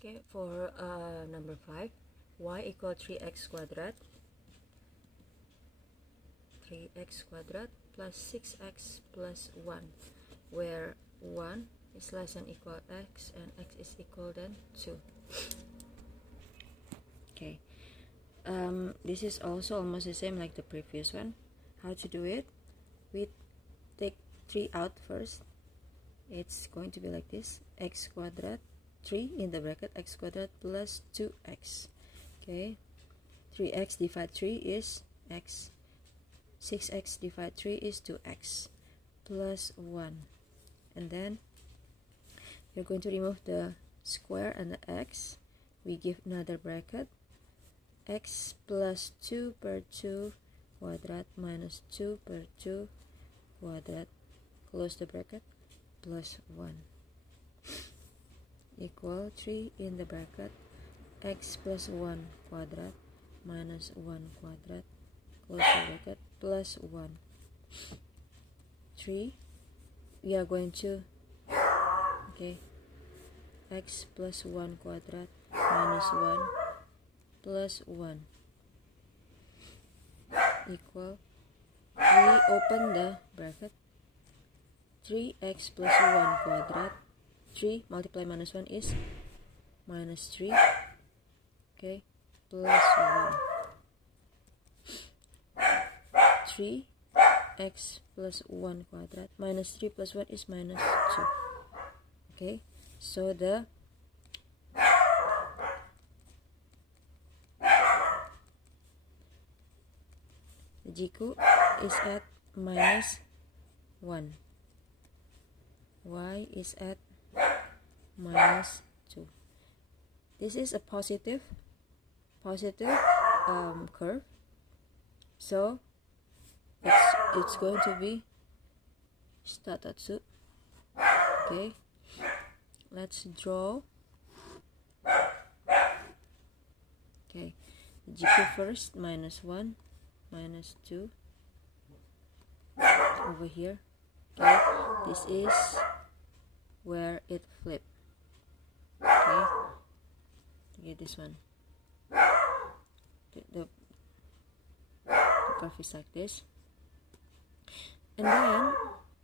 Okay, for number 5, y equal 3x squared, 3x squared plus 6x plus 1, where 1 is less than equal x and x is equal than 2. Okay, this is also almost the same like the previous one. How to do it? We take 3 out first. It's going to be like this: x squared, 3 in the bracket, x squared plus 2x. Okay, 3x divided 3 is x, 6x divided 3 is 2x plus 1, and then you're going to remove the square and the x. We give another bracket, x plus 2 per 2 quadrat minus 2 per 2 quadrat, close the bracket, plus 1 equal 3 in the bracket, x plus 1 quadrat minus 1 quadrat, close the bracket, plus 1. 3, we are going to, okay, x plus 1 quadrat minus 1 plus 1 equal, we open the bracket, 3x plus 1 quadrat, 3 multiply minus 1 is minus 3, okay, plus 1. 3x plus 1 quadrat minus 3 plus 1 is minus 2. Okay, so the GQ is at minus 1. Y is at minus 2. This is a positive curve, so it's going to be statatsu. Okay, let's draw. Okay, GQ first, minus 1, minus 2 over here. Okay, this is where it flipped. Okay, get this one. The curve is like this, and then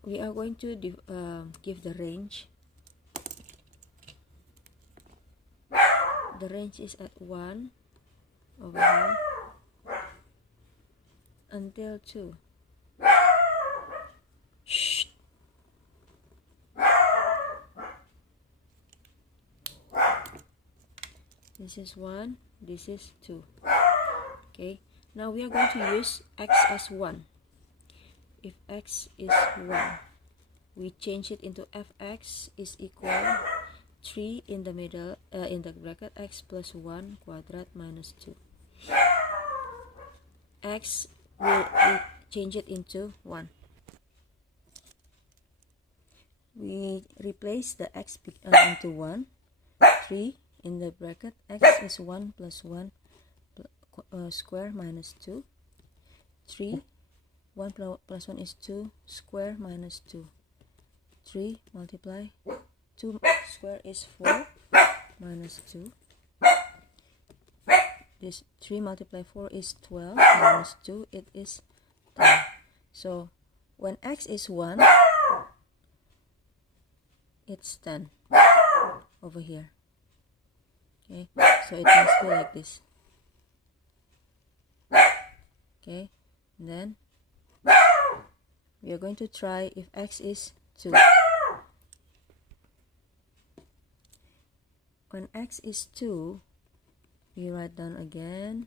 we are going to give the range. The range is at 1 over here until 2. Shh. This is 1, this is 2. Okay, now we are going to use x as 1. If x is 1, we change it into fx is equal 3 in the middle, in the bracket, x plus 1 quadrat minus 2. X will change it into 1. We replace the x into 1. 3 in the bracket, x is 1 plus 1 square minus 2. 3, 1 plus 1 is 2 square minus 2. 3 multiply 2 square is 4 minus 2. This 3 multiply 4 is 12 minus 2, it is 10. So when x is 1, it's 10 over here. Okay, so it must go like this. Okay, and then we are going to try if x is 2. When x is 2, we write down again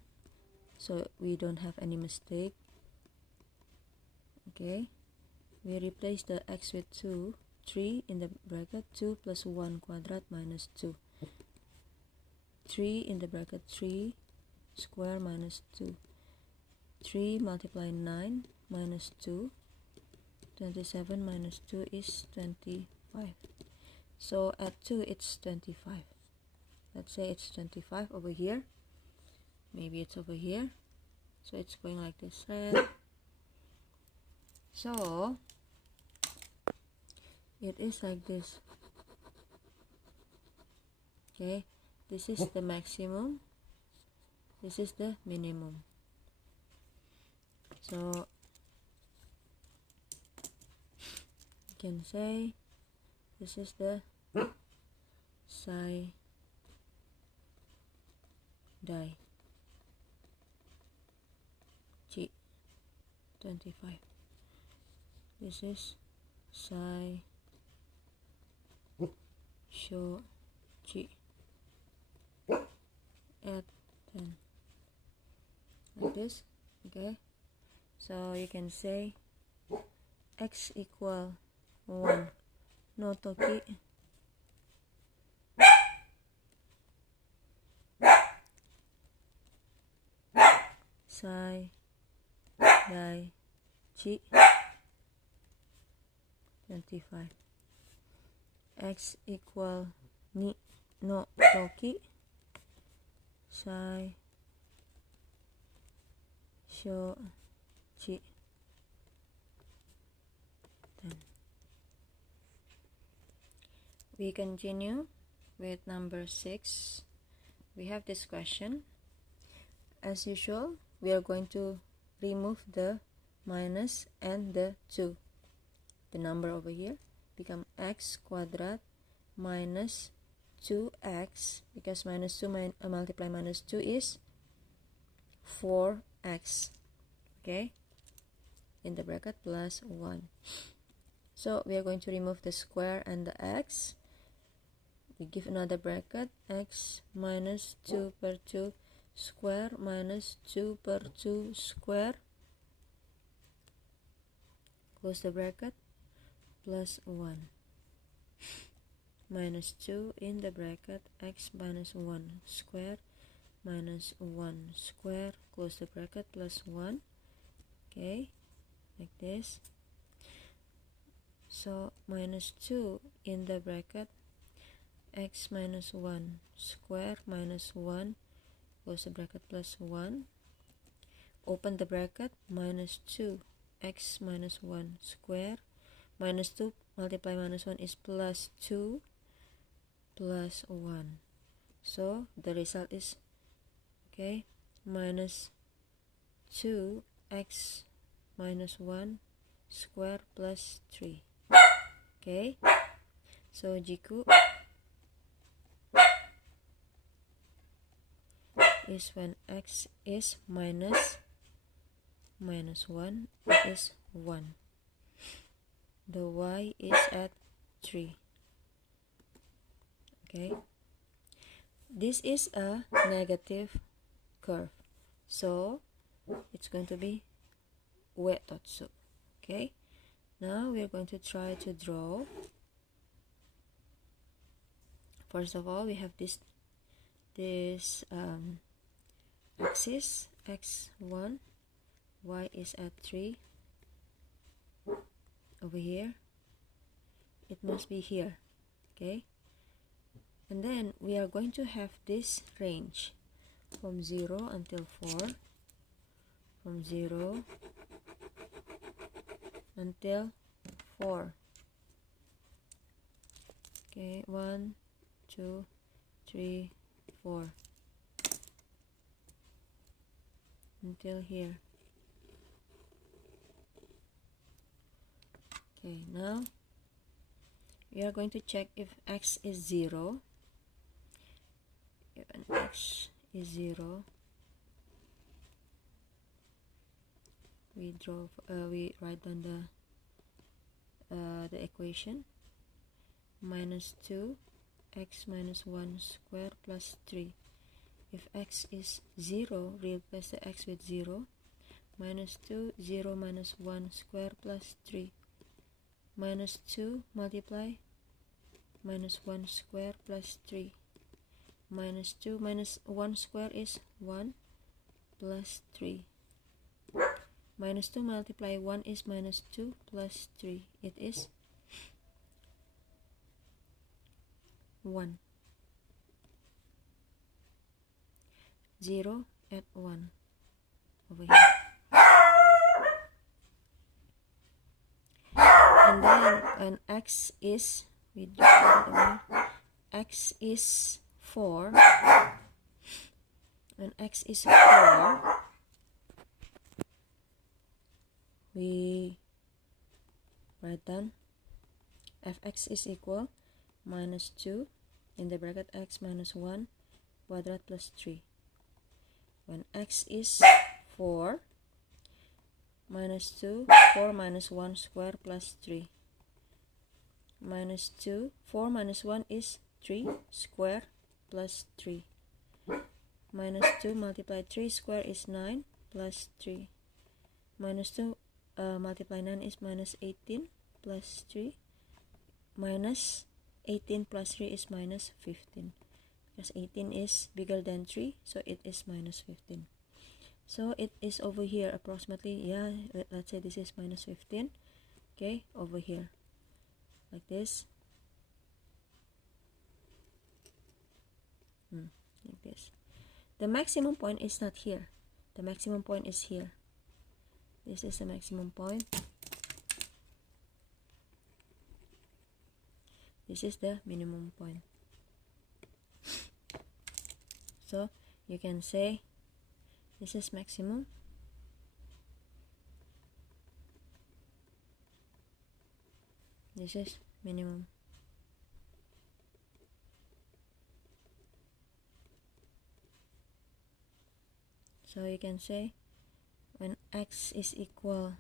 so we don't have any mistake. Okay, we replace the x with 2. 3 in the bracket, 2 plus 1 quadrat minus 2. 3 in the bracket, 3 square minus 2. 3 multiply 9 minus 2. 27 minus 2 is 25. So at 2 it's 25. Let's say it's 25 over here. Maybe it's over here. So it's going like this. So it is like this. Okay, This is the maximum. This is the minimum. So you can say this is the psi die G 25. This is psi show G at 10, like this. Okay, so you can say x equal 1 no toki psi dai chi 25. X equal ni no toki psi sho chi 10. We continue with number 6. We have this question. As usual, we are going to remove the minus and the 2. The number over here become x squared minus 2x, because minus 2 multiply minus 2 is 4x. Okay, in the bracket plus 1. So we are going to remove the square and the x. We give another bracket, x minus 2 per 2 square minus 2 per 2 square, close the bracket, plus 1, minus 2 in the bracket, x minus 1 square minus 1 square, close the bracket, plus 1. Okay, like this. So minus 2 in the bracket, x minus 1 square minus 1, close the bracket, plus 1, open the bracket, minus 2 x minus 1 square minus 2 multiply minus 1 is plus 2 plus 1. So the result is, okay, minus 2 x minus 1 square plus 3. Okay, so jiku is when x is minus 1, it is 1. The y is at 3. Okay, this is a negative curve, so it's going to be uetotsu. Okay, now we are going to try to draw. First of all, we have this axis, x1, y is at 3. Over here, it must be here. Okay, and then we are going to have this range from 0 until 4, from 0 until 4. Okay, 1 2 3 4 until here. Okay, now we are going to check if x is 0. If an x is 0, we write down the equation, minus 2 x minus 1 square plus 3. If x is 0, replace the x with 0, minus 2 0 minus 1 square plus 3. Minus 2 multiply minus 1 square plus 3. Minus 2 minus 1 square is 1 plus 3. Minus 2 multiply 1 is minus 2 plus 3. It is 1. 0 at 1 over here. And then when x is, x is 4, when x is 4, we write down fx is equal minus 2 in the bracket x minus 1 quadrat plus 3. When x is 4, minus 2, 4 minus 1 square plus 3. Minus 2, 4 minus 1 is 3 square plus 3. Minus 2 multiplied 3 square is 9 plus 3. Minus 2 multiply 9 is minus 18 plus 3. Minus 18 plus 3 is minus 15. Because 18 is bigger than 3, so it is minus 15. So it is over here approximately, yeah, let's say this is minus 15. Okay, over here. Like this. Like this. The maximum point is not here. The maximum point is here. This is the maximum point. This is the minimum point. So you can say this is maximum. This is minimum. So you can say when x is equal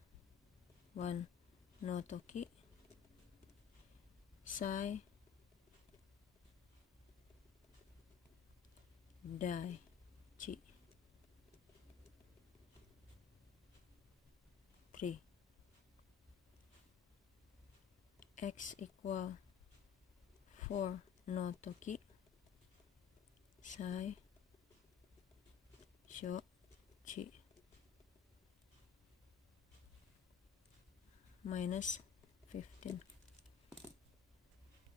1 no toki, psi dai chi 3. X equal 4 no toki, psi sho chi minus 15.